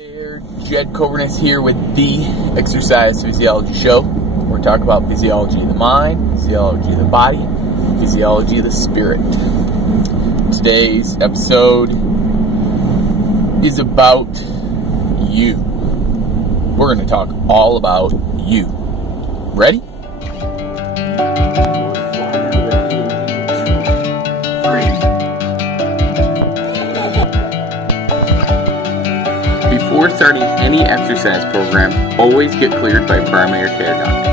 There, Jed Coburnis here with the Exercise Physiology Show. We're talking about physiology of the mind, physiology of the body, physiology of the spirit. Today's episode is about you. We're going to talk all about you. Ready? Before starting any exercise program, always get cleared by primary care doctor.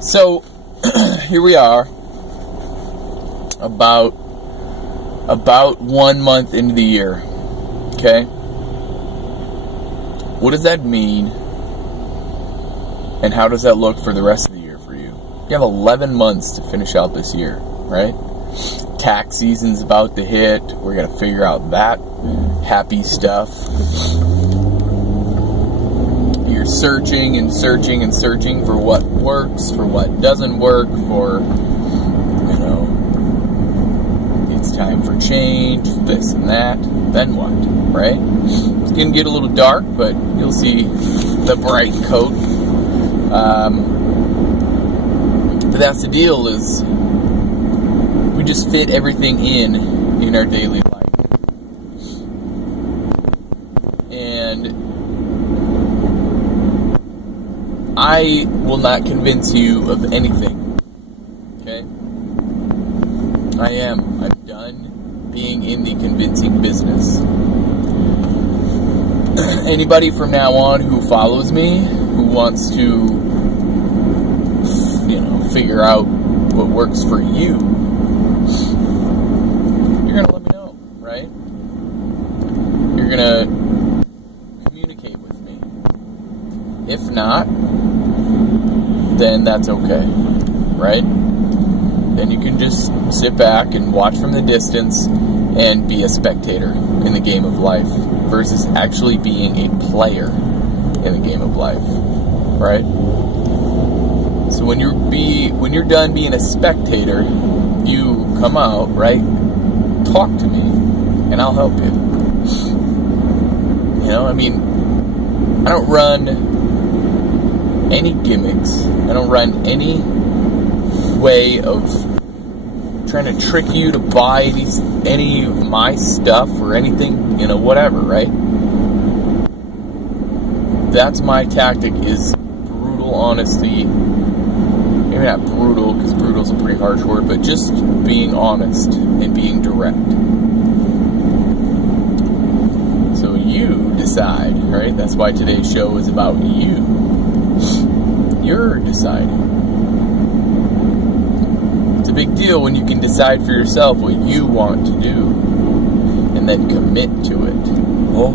So, here we are, about 1 month into the year, okay? What does that mean? And how does that look for the rest of the year for you? You have 11 months to finish out this year, right? Tax season's about to hit. We're going to figure out that happy stuff. You're searching and searching and searching for what works, for what doesn't work, for, it's time for change, this and that. Then what, right? It's going to get a little dark, but you'll see the bright coat. But that's the deal, is we just fit everything in our daily life. And I will not convince you of anything, okay? I'm done being in the convincing business. Anybody from now on who follows me, who wants to, figure out what works for you, you're going to let me know, right? You're going to communicate with me. If not, then that's okay, right? Then you can just sit back and watch from the distance and be a spectator in the game of life versus actually being a player in the game of life, right? So when you're done being a spectator, you come out, right? Talk to me, and I'll help you. I don't run any gimmicks. I don't run any way of trying to trick you to buy any of my stuff or anything, whatever, right? That's my tactic, is brutal honesty. Maybe not brutal, because brutal is a pretty harsh word, but just being honest and being direct. So you decide, right? That's why today's show is about you. You're deciding. It's a big deal when you can decide for yourself what you want to do and then commit to it. Oh,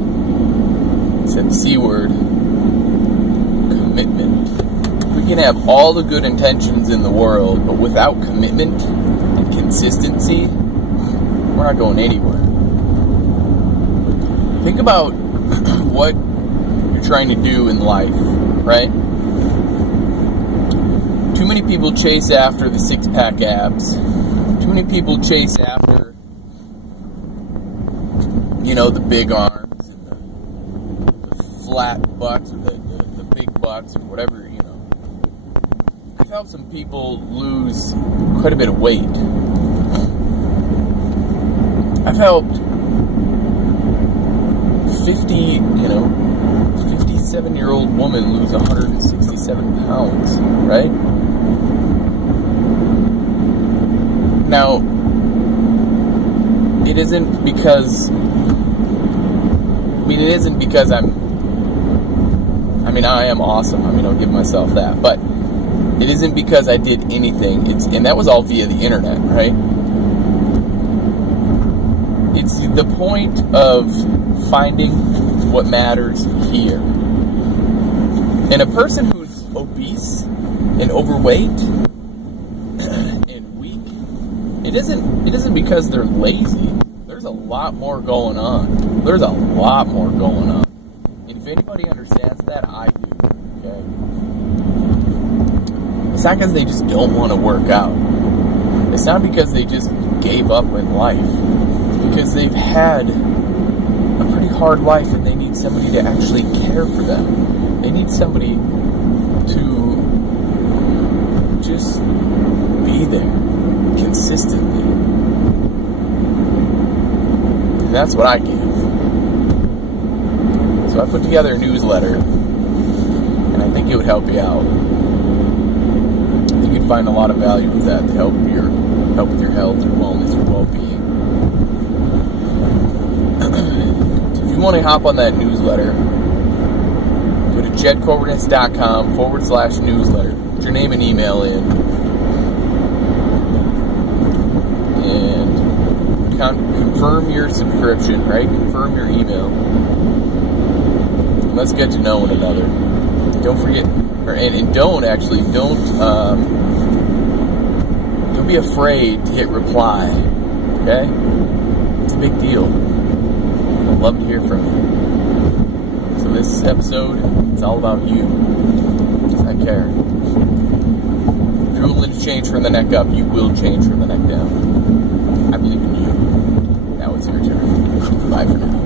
I said the C word. Commitment. We can have all the good intentions in the world, but without commitment and consistency, we're not going anywhere. Think about what you're trying to do in life, right? Too many people chase after the six-pack abs. Too many people chase after, the big arms and the flat butts, or the big butts, or whatever, I've helped some people lose quite a bit of weight. I've helped 57-year-old woman lose 167 pounds, right? Now, it isn't because I am awesome. I'll give myself that. But it isn't because I did anything. And that was all via the internet, right? It's the point of finding what matters here. And a person who's obese and overweight and weak, it isn't because they're lazy. There's a lot more going on. And if anybody understands that, I do. it's not because they just don't want to work out. It's not because they just gave up in life. Because they've had a pretty hard life and they need somebody to actually care for them. They need somebody to just be there consistently. And that's what I give. So I put together a newsletter, and I think it would help you out. I think you'd find a lot of value with that to help with your health, your wellness, your well-being. So if you want to hop on that newsletter, go to jedcorbinus.com/newsletter. Put your name and email in, and confirm your subscription, right? Confirm your email. Let's get to know one another. Don't forget, and don't be afraid to hit reply. Okay? It's a big deal. I'd love to hear from you. So this episode, it's all about you. I care. If you're willing to change from the neck up, you will change from the neck down. I believe in you. Now it's your turn. Bye for now.